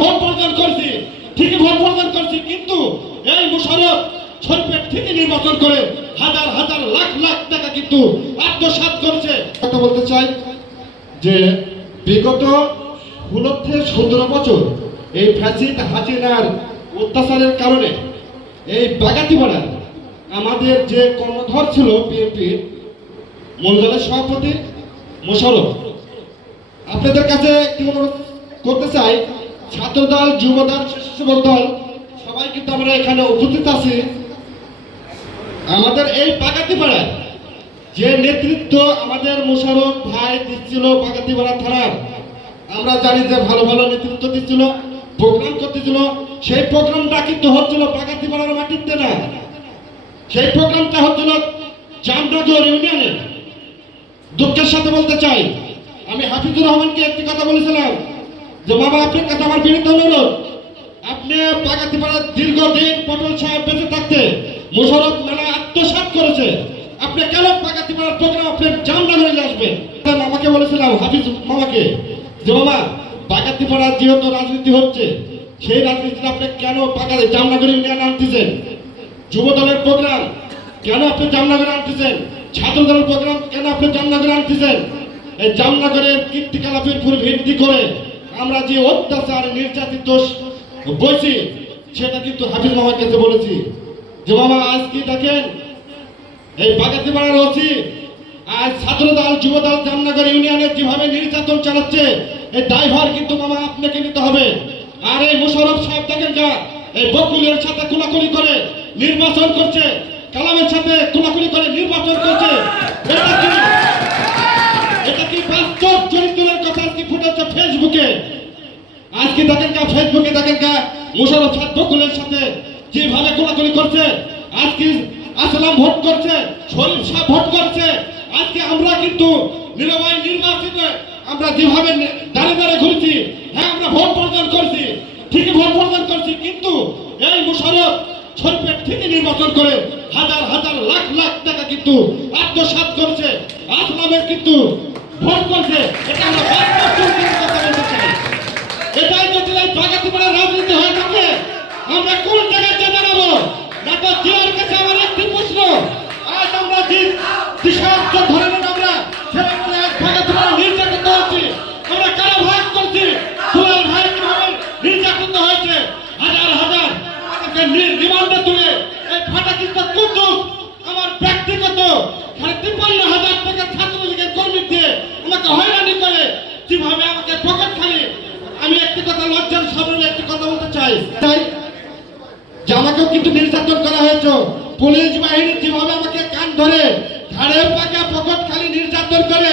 Vote বর্জন করছি, ঠিকই ভোট বর্জন করছি, কিন্তু এই মুশারফ শরীফের ঠিকই নির্বাচন করে হাজার হাজার লাখ লাখ টাকা কিন্তু আত্মসাৎ করছে। কথা বলতে চাই যে বিগত ষোলো থেকে সতেরো বছর এই ফ্যাসিড হাসিনার অত্যাচারের কারণে এই বাগাতিপাড়ার আমাদের যে কর্ণধর ছিল বিএনপির মন্ডলের সভাপতি মোশারফ, আপনাদের কাছে কি অনুরোধ করতে চাই? ছাত্রদল, যুবদল স্বেচ্ছাসেবক দল, সবাই কিন্তু আমরা এখানে উপস্থিত আছি। আমাদের এই বাগাতিপাড়ায় যে নেতৃত্ব আমাদের মোশারফ ভাই দিচ্ছিল বাগাতিপাড়া থানার, আমরা জানি যে ভালো ভালো নেতৃত্ব দিচ্ছিল, প্রোগ্রাম করতেছিল। সেই প্রোগ্রামটা কিন্তু হচ্ছিল বাগাতিপাড়ার মাটিতে না। সেই প্রোগ্রামটা হচ্ছিল জামনগর ইউনিয়নে দুঃখের সাথে বলতে চাই, আমি হাফিজুর রহমানকে একটি কথা বলেছিলাম যে বাবা, আপনার কাছে আমার বিনীত অনুরোধ। আপনি বাগাতিপাড়ার দীর্ঘদিন পটল সাহেব বেঁচে থাকতে মোশারফ মেলা আত্মসাৎ করেছে। আপনি কেন বাগাতিপাড়ার প্রোগ্রাম আপনার জামনগরে আসবেন? আমি আমাকে বলেছিলাম, হাফিজ মামাকে, যে বাবা, বাগাতিপাড়ার যেহেতু রাজনীতি হচ্ছে, সেই রাজনীতিটা আপনি কেন বাগাতে জামনগরে নিয়ে আনতেছেন? যুব দলের প্রোগ্রাম কেন আপনি জামনগরে আনতেছেন? ছাত্র দলের প্রোগ্রাম কেন আপনি জামনগরে আনতেছেন? এই জামনগরের কীর্তিকলাপের উপর ভিত্তি করে আমরা যে অত্যাচার, নির্যাতিত বলছি সেটা কিন্তু হাফিজ মামার কাছে বলেছি। যে মামা আজ কি দেখেন, এই বাগাতি পাড়ার ওসি আজ ছাত্র দল যুব দল জামনগর ইউনিয়নের যেভাবে নির্যাতন চালাচ্ছে, এই ড্রাইভার কিন্তু মামা আপনাকে নিতে হবে। আর এই মুশারফ সাহেব দেখেন যা এই বকুলের সাথে কোলাকুলি করে নির্বাচন করছে, কালামের সাথে কোলাকুলি করে নির্বাচন করছে। আজকে দেখেন কা, ফেসবুকে দেখেন কা, মুশারফ বকুলের সাথে যেভাবে কোলাকুলি করছে, আজকে আসলাম ভোট করছে শরীফ সাহেব ভোট করছে। আজকে আমরা কিন্তু নিরবাই নির্বাচিত, আমরা যেভাবে দাঁড়িয়ে দাঁড়িয়ে ঘুরছি হ্যাঁ আমরা ভোট বর্জন করছি, ঠিকই ভোট বর্জন করছি, কিন্তু এই মুশারফ শরীফের ঠিকই নির্বাচন করে হাজার হাজার লাখ লাখ টাকা কিন্তু আত্মসাৎ করছে, আসলামের কিন্তু ভোট করছে, এটা আমরা আমরা কোন জায়গায় যেতে জানাব না তো জিয়ার কাছে আমার একটি প্রশ্ন। আজ আমরা দিশাত্ম ধরনের আমরা ছেলেমেলে এক বাগাতি পাড়া নির্যাতিত হচ্ছি আমরা কারা ভাগ করছি? দুলাল ভাই কীভাবে হয়েছে? হাজার হাজার নি- রিমান্ডে তুলে এই ফাটাকিস্তান কুদ্দুস আমার ব্যক্তিগত সাড়ে তিপ্পান্ন হাজার টাকা ছাত্রলীগের কর্মী দিয়ে আমাকে হয়রানি করে কীভাবে আমাকে পকেট খালি আমি একটি কথা লজ্জার সামনে একটি কথা বলতে চাই। তাই যে কিন্তু নির্যাতন করা হয়েছে। পুলিশ বাহিনী যেভাবে আমাকে কান ধরে ঘাড়ে পাকা পকট খালি নির্যাতন করে